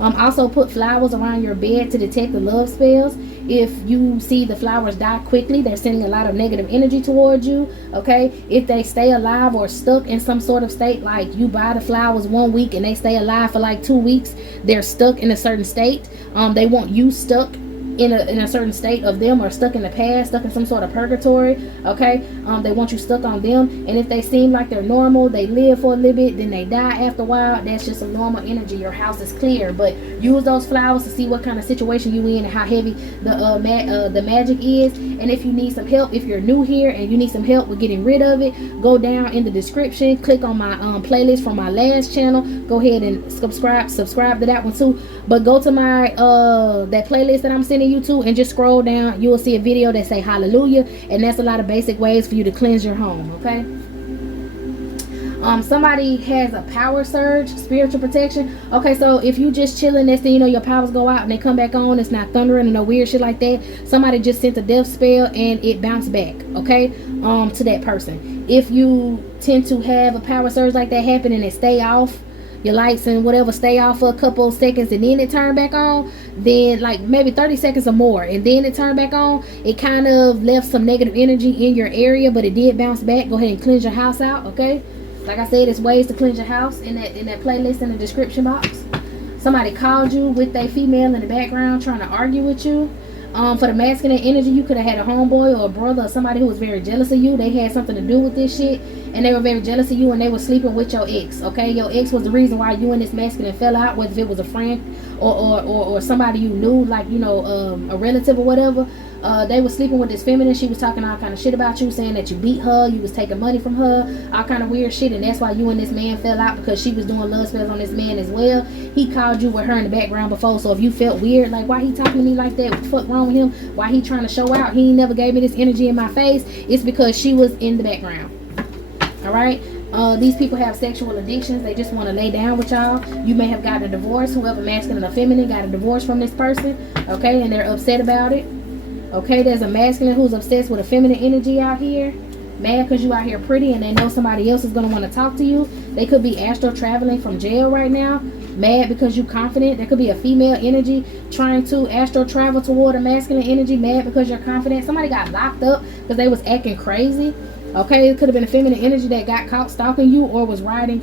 Also put flowers around your bed to detect the love spells. If you see the flowers die quickly, they're sending a lot of negative energy towards you. Okay, if they stay alive or stuck in some sort of state, like you buy the flowers 1 week and they stay alive for like 2 weeks, they're stuck in a certain state. They want you stuck in a certain state of them, or stuck in the past, stuck in some sort of purgatory. Okay, they want you stuck on them. And if they seem like they're normal, they live for a little bit, then they die after a while, that's just a normal energy. Your house is clear. But use those flowers to see what kind of situation you in and how heavy the magic is. And if you need some help, if you're new here and you need some help with getting rid of it, go down in the description, click on my playlist from my last channel. Go ahead and subscribe to that one too. But go to my that playlist that I'm sending you to and just scroll down. You will see a video that say hallelujah, and that's a lot of basic ways for you to cleanse your home. Okay. Somebody has a power surge, spiritual protection. Okay, so if you just chilling, next thing you know, your powers go out and they come back on. It's not thundering and no weird shit like that. Somebody just sent a death spell and it bounced back. Okay, to that person. If you tend to have a power surge like that happen and it stay off, your lights and whatever stay off for a couple of seconds and then it turn back on, then like maybe 30 seconds or more, and then it turned back on, it kind of left some negative energy in your area, but it did bounce back. Go ahead and cleanse your house out. Okay, like I said, it's ways to cleanse your house in that playlist in the description box. Somebody called you with a female in the background trying to argue with you. For the masculine energy, you could have had a homeboy or a brother or somebody who was very jealous of you. They had something to do with this shit, and they were very jealous of you, and they were sleeping with your ex. Okay, your ex was the reason why you and this masculine fell out, whether it was a friend or somebody you knew, like, you know, a relative or whatever. They were sleeping with this feminine. She was talking all kind of shit about you, saying that you beat her, you was taking money from her, all kind of weird shit, and that's why you and this man fell out, because she was doing love spells on this man as well. He called you with her in the background before, so if you felt weird, like, why he talking to me like that, what the fuck wrong with him, why he trying to show out, he never gave me this energy in my face, it's because she was in the background. All right. These people have sexual addictions. They just want to lay down with y'all. You may have gotten a divorce. Whoever masculine or feminine got a divorce from this person. Okay, and they're upset about it. Okay, there's a masculine who's obsessed with a feminine energy out here. Mad because you out here pretty and they know somebody else is going to want to talk to you. They could be astral traveling from jail right now. Mad because you confident. There could be a female energy trying to astral travel toward a masculine energy. Mad because you're confident. Somebody got locked up because they was acting crazy. Okay, it could have been a feminine energy that got caught stalking you or was riding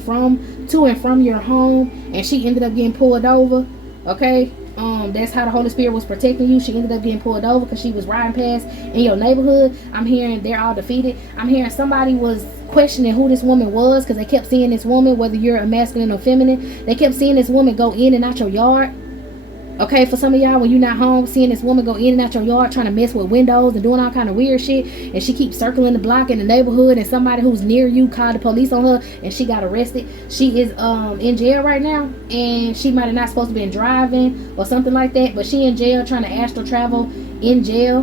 to and from your home, and she ended up getting pulled over. Okay, that's how the Holy Spirit was protecting you. She ended up getting pulled over because she was riding past in your neighborhood. I'm hearing they're all defeated. I'm hearing somebody was questioning who this woman was because they kept seeing this woman, whether you're a masculine or feminine, they kept seeing this woman go in and out your yard. Okay, for some of y'all, when you're not home, seeing this woman go in and out your yard trying to mess with windows and doing all kind of weird shit, and she keeps circling the block in the neighborhood, and somebody who's near you called the police on her and she got arrested. She is in jail right now, and she might have not supposed to be driving or something like that, but she in jail trying to astral travel in jail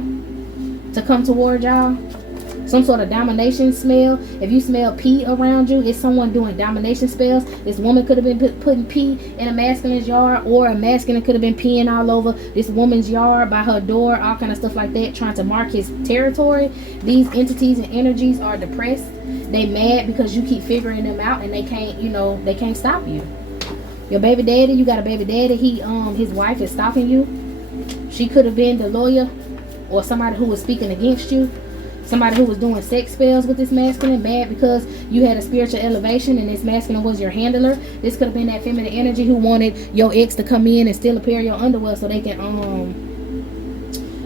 to come toward y'all. Some sort of domination smell. If you smell pee around you, it's someone doing domination spells. This woman could have been putting pee in a masculine's yard, or a masculine could have been peeing all over this woman's yard, by her door, all kind of stuff like that, trying to mark his territory. These entities and energies are depressed. They mad because you keep figuring them out, and they can't, you know, they can't stop you. Your baby daddy, you got a baby daddy, his wife is stalking you. She could have been the lawyer or somebody who was speaking against you. Somebody who was doing sex spells with this masculine, mad because you had a spiritual elevation and this masculine was your handler. This could have been that feminine energy who wanted your ex to come in and steal a pair of your underwear so they can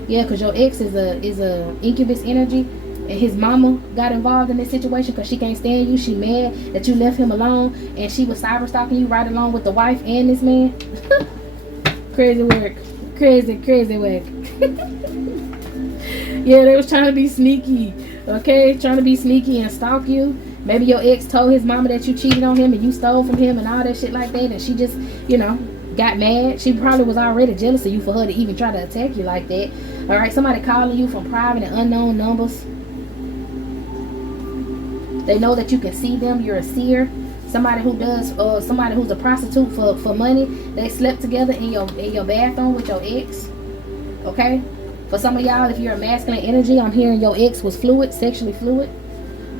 yeah, because your ex is a incubus energy, and his mama got involved in this situation because she can't stand you. She mad that you left him alone, and she was cyber stalking you right along with the wife and this man. Crazy work. Crazy work. Yeah, they was trying to be sneaky. Okay, trying to be sneaky and stalk you. Maybe your ex told his mama that you cheated on him and you stole from him and all that shit like that, and she just, you know, got mad. She probably was already jealous of you for her to even try to attack you like that. All right, somebody calling you from private and unknown numbers. They know that you can see them. You're a seer. Somebody who does, somebody who's a prostitute for money. They slept together in your bathroom with your ex. Okay. For some of y'all, if you're a masculine energy, I'm hearing your ex was fluid, sexually fluid.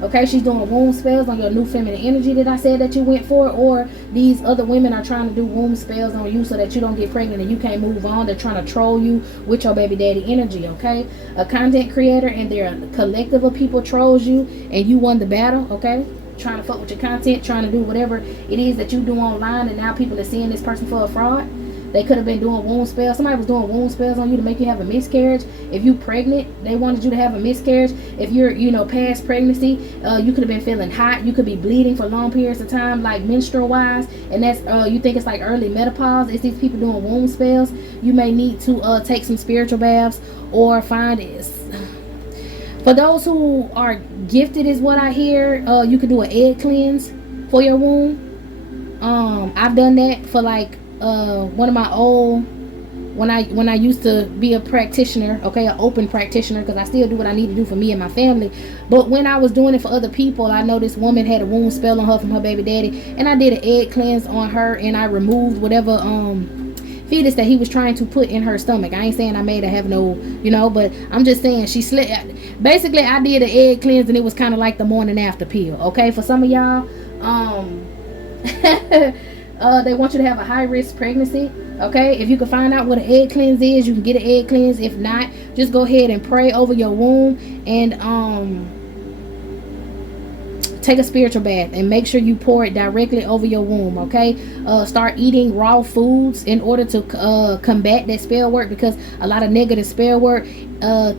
Okay, she's doing womb spells on your new feminine energy that I said that you went for, or these other women are trying to do womb spells on you so that you don't get pregnant and you can't move on. They're trying to troll you with your baby daddy energy, okay? A content creator and their collective of people trolls you and you won the battle, okay? Trying to fuck with your content, trying to do whatever it is that you do online, and now people are seeing this person for a fraud. They could have been doing womb spells. Somebody was doing womb spells on you to make you have a miscarriage. If you pregnant, they wanted you to have a miscarriage. If you're, you know, past pregnancy, you could have been feeling hot. You could be bleeding for long periods of time, like menstrual wise, and that's you think it's like early menopause. It's these people doing womb spells. You may need to take some spiritual baths or find it. For those who are gifted, is what I hear. You could do an egg cleanse for your womb. I've done that for like one of my old, when I used to be a practitioner, okay, an open practitioner, because I still do what I need to do for me and my family. But when I was doing it for other people, I know this woman had a womb spell on her from her baby daddy, and I did an egg cleanse on her, and I removed whatever fetus that he was trying to put in her stomach. I ain't saying I made her have no, you know, but I'm just saying she slept. Basically, I did an egg cleanse, and it was kind of like the morning after pill, okay, for some of y'all. They want you to have a high-risk pregnancy, okay? If you can find out what an egg cleanse is, you can get an egg cleanse. If not, just go ahead and pray over your womb and take a spiritual bath and make sure you pour it directly over your womb, okay? Start eating raw foods in order to combat that spell work, because a lot of negative spell work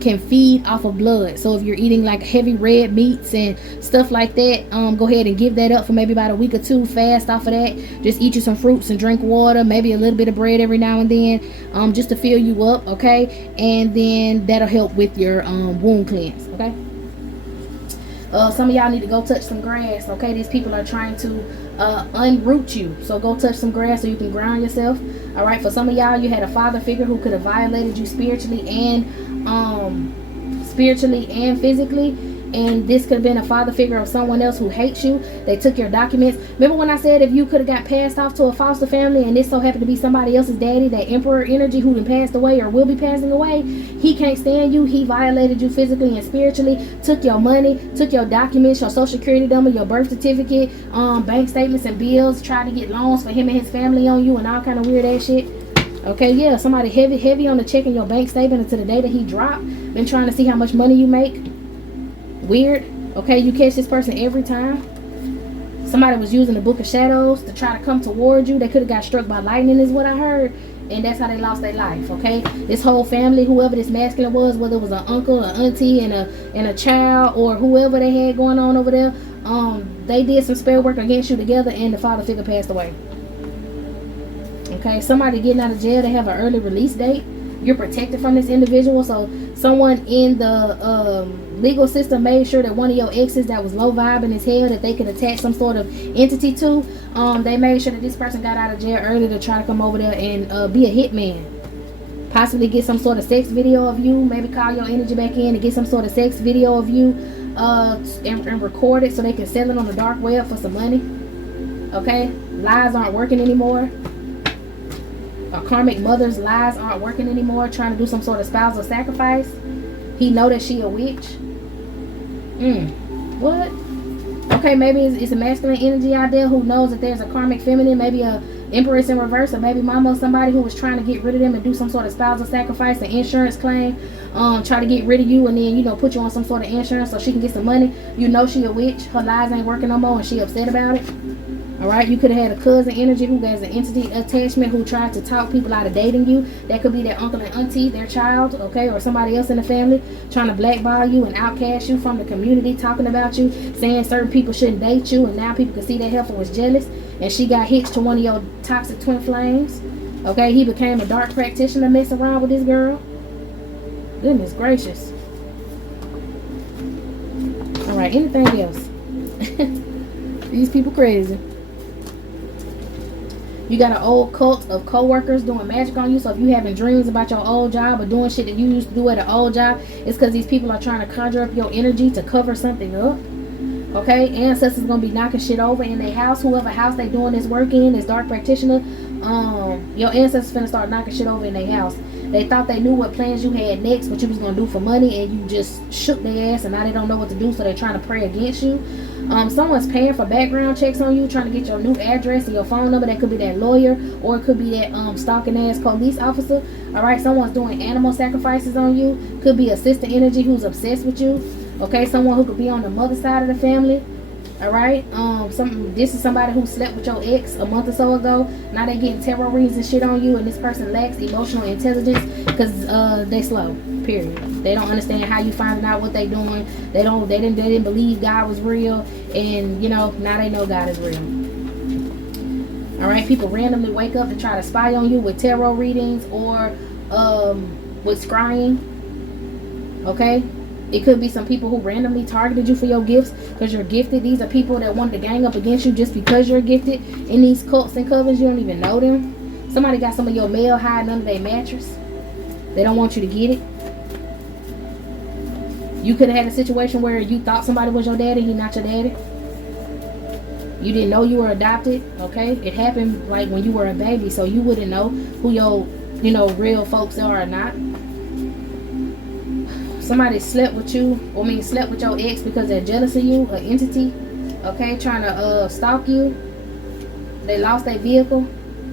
can feed off of blood. So if you're eating like heavy red meats and stuff like that, go ahead and give that up for maybe about a week or two. Fast off of that. Just eat you some fruits and drink water, maybe a little bit of bread every now and then, just to fill you up, okay? And then that'll help with your womb cleanse, okay? Some of y'all need to go touch some grass, okay? These people are trying to unroot you, so go touch some grass so you can ground yourself. All right, for some of y'all, you had a father figure who could have violated you spiritually and physically, and this could have been a father figure of someone else who hates you. They took your documents. Remember when I said if you could have got passed off to a foster family and this so happened to be somebody else's daddy, that emperor energy who then passed away or will be passing away, he can't stand you. He violated you physically and spiritually, took your money, took your documents, your social security number, your birth certificate, bank statements and bills, tried to get loans for him and his family on you and all kind of weird ass shit. Okay, yeah, somebody heavy on the checking your bank statement until the day that he dropped, been trying to see how much money you make. Weird. Okay, you catch this person every time. Somebody was using the book of shadows to try to come toward you. They could have got struck by lightning is what I heard, and that's how they lost their life. Okay, this whole family, whoever this masculine was, whether it was an uncle, an auntie, and a child, or whoever they had going on over there, they did some spell work against you together, and the father figure passed away. Okay, somebody getting out of jail, they have an early release date. You're protected from this individual, so someone in the legal system made sure that one of your exes that was low vibe in his head that they could attach some sort of entity to, they made sure that this person got out of jail early to try to come over there and be a hitman. Possibly get some sort of sex video of you, maybe call your energy back in and get some sort of sex video of you and record it so they can sell it on the dark web for some money. Okay, lies aren't working anymore. A karmic mother's lies aren't working anymore, trying to do some sort of spousal sacrifice. He know that she a witch. What? Okay, maybe it's a masculine energy out there who knows that there's a karmic feminine, maybe a Empress in reverse, a baby mama, somebody who was trying to get rid of them and do some sort of spousal sacrifice, an insurance claim, try to get rid of you and then, you know, put you on some sort of insurance so she can get some money. You know she a witch. Her lies ain't working no more and she upset about it. Alright, you could have had a cousin energy who has an entity attachment who tried to talk people out of dating you. That could be their uncle and auntie, their child, okay, or somebody else in the family trying to blackball you and outcast you from the community, talking about you, saying certain people shouldn't date you, and now people can see that heifer was jealous and she got hitched to one of your toxic twin flames. Okay, he became a dark practitioner messing around with this girl. Goodness gracious. Alright, anything else? These people crazy. You got an old cult of co-workers doing magic on you. So if you having dreams about your old job or doing shit that you used to do at an old job, it's because these people are trying to conjure up your energy to cover something up. Okay, ancestors gonna be knocking shit over in their house. Whoever house they doing this work in, this dark practitioner, your ancestors finna start knocking shit over in their house. They thought they knew what plans you had next, what you was gonna do for money, and you just shook their ass, and now they don't know what to do, so they're trying to pray against you. Someone's paying for background checks on you, trying to get your new address and your phone number. That could be that lawyer, or it could be that stalking ass police officer. All right, someone's doing animal sacrifices on you. Could be a sister energy who's obsessed with you. Okay, someone who could be on the mother side of the family. All right, this is somebody who slept with your ex a month or so ago. Now they getting tarot readings and shit on you, and this person lacks emotional intelligence because they slow. Period. They don't understand how you finding out what they doing. They didn't believe God was real, and you know now they know God is real. All right, people randomly wake up to try to spy on you with tarot readings or with scrying. Okay. It could be some people who randomly targeted you for your gifts because you're gifted. These are people that wanted to gang up against you just because you're gifted. In these cults and covens, you don't even know them. Somebody got some of your mail hiding under their mattress. They don't want you to get it. You could have had a situation where you thought somebody was your daddy, he's not your daddy. You didn't know you were adopted, okay? It happened like when you were a baby, so you wouldn't know who your, real folks are or not. Somebody slept with you, slept with your ex because they're jealous of you, an entity, okay, trying to stalk you. They lost their vehicle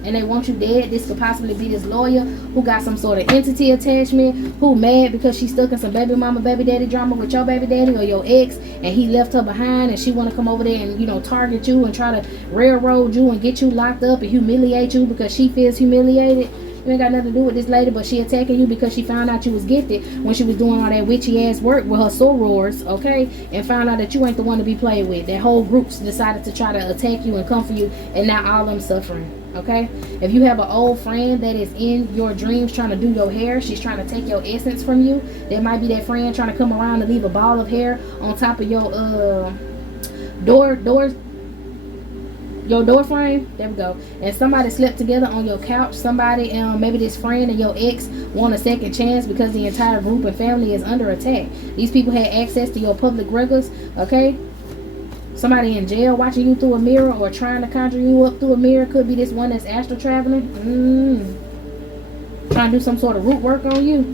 and they want you dead. This could possibly be this lawyer who got some sort of entity attachment, who mad because she's stuck in some baby mama, baby daddy drama with your baby daddy or your ex, and he left her behind, and she want to come over there and, target you and try to railroad you and get you locked up and humiliate you because she feels humiliated. You ain't got nothing to do with this lady, but she attacking you because she found out you was gifted when she was doing all that witchy ass work with her sorors, okay, and found out that you ain't the one to be played with. That whole group decided to try to attack you and come for you, and now all of them suffering. Okay, if you have an old friend that is in your dreams trying to do your hair, she's trying to take your essence from you. There might be that friend trying to come around and leave a ball of hair on top of your your door frame. There we go. And somebody slept together on your couch. Somebody, maybe this friend and your ex want a second chance because the entire group and family is under attack. These people had access to your public records. Okay, somebody in jail watching you through a mirror or trying to conjure you up through a mirror. Could be this one that's astral traveling, trying to do some sort of root work on you.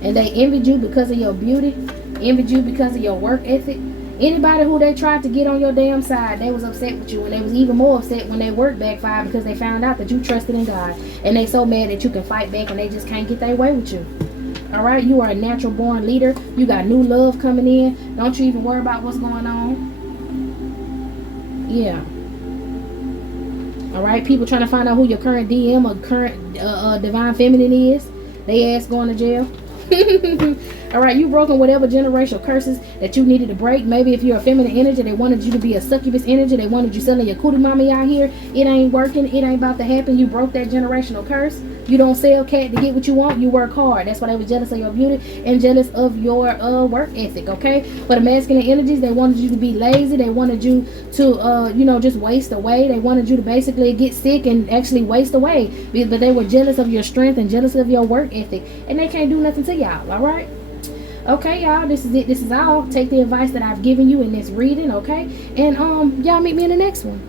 And they envied you because of your beauty, envied you because of your work ethic. Anybody who they tried to get on your damn side, they was upset with you, and they was even more upset when they work backfired because they found out that you trusted in God, and they so mad that you can fight back and they just can't get their way with you. All right, you are a natural born leader. You got new love coming in. Don't you even worry about what's going on. Yeah. All right, people trying to find out who your current DM or current divine feminine is. They ass going to jail. All right, you broken whatever generational curses that you needed to break. Maybe if you're a feminine energy, they wanted you to be a succubus energy. They wanted you selling your cootie mommy out here. It ain't working. It ain't about to happen. You broke that generational curse. You don't sell cat to get what you want. You work hard. That's why they were jealous of your beauty and jealous of your work ethic. Okay, for the masculine energies, they wanted you to be lazy. They wanted you to just waste away. They wanted you to basically get sick and actually waste away. But they were jealous of your strength and jealous of your work ethic, and they can't do nothing to y'all. All right. Okay, y'all, this is it. This is all. Take the advice that I've given you in this reading, okay? And y'all meet me in the next one.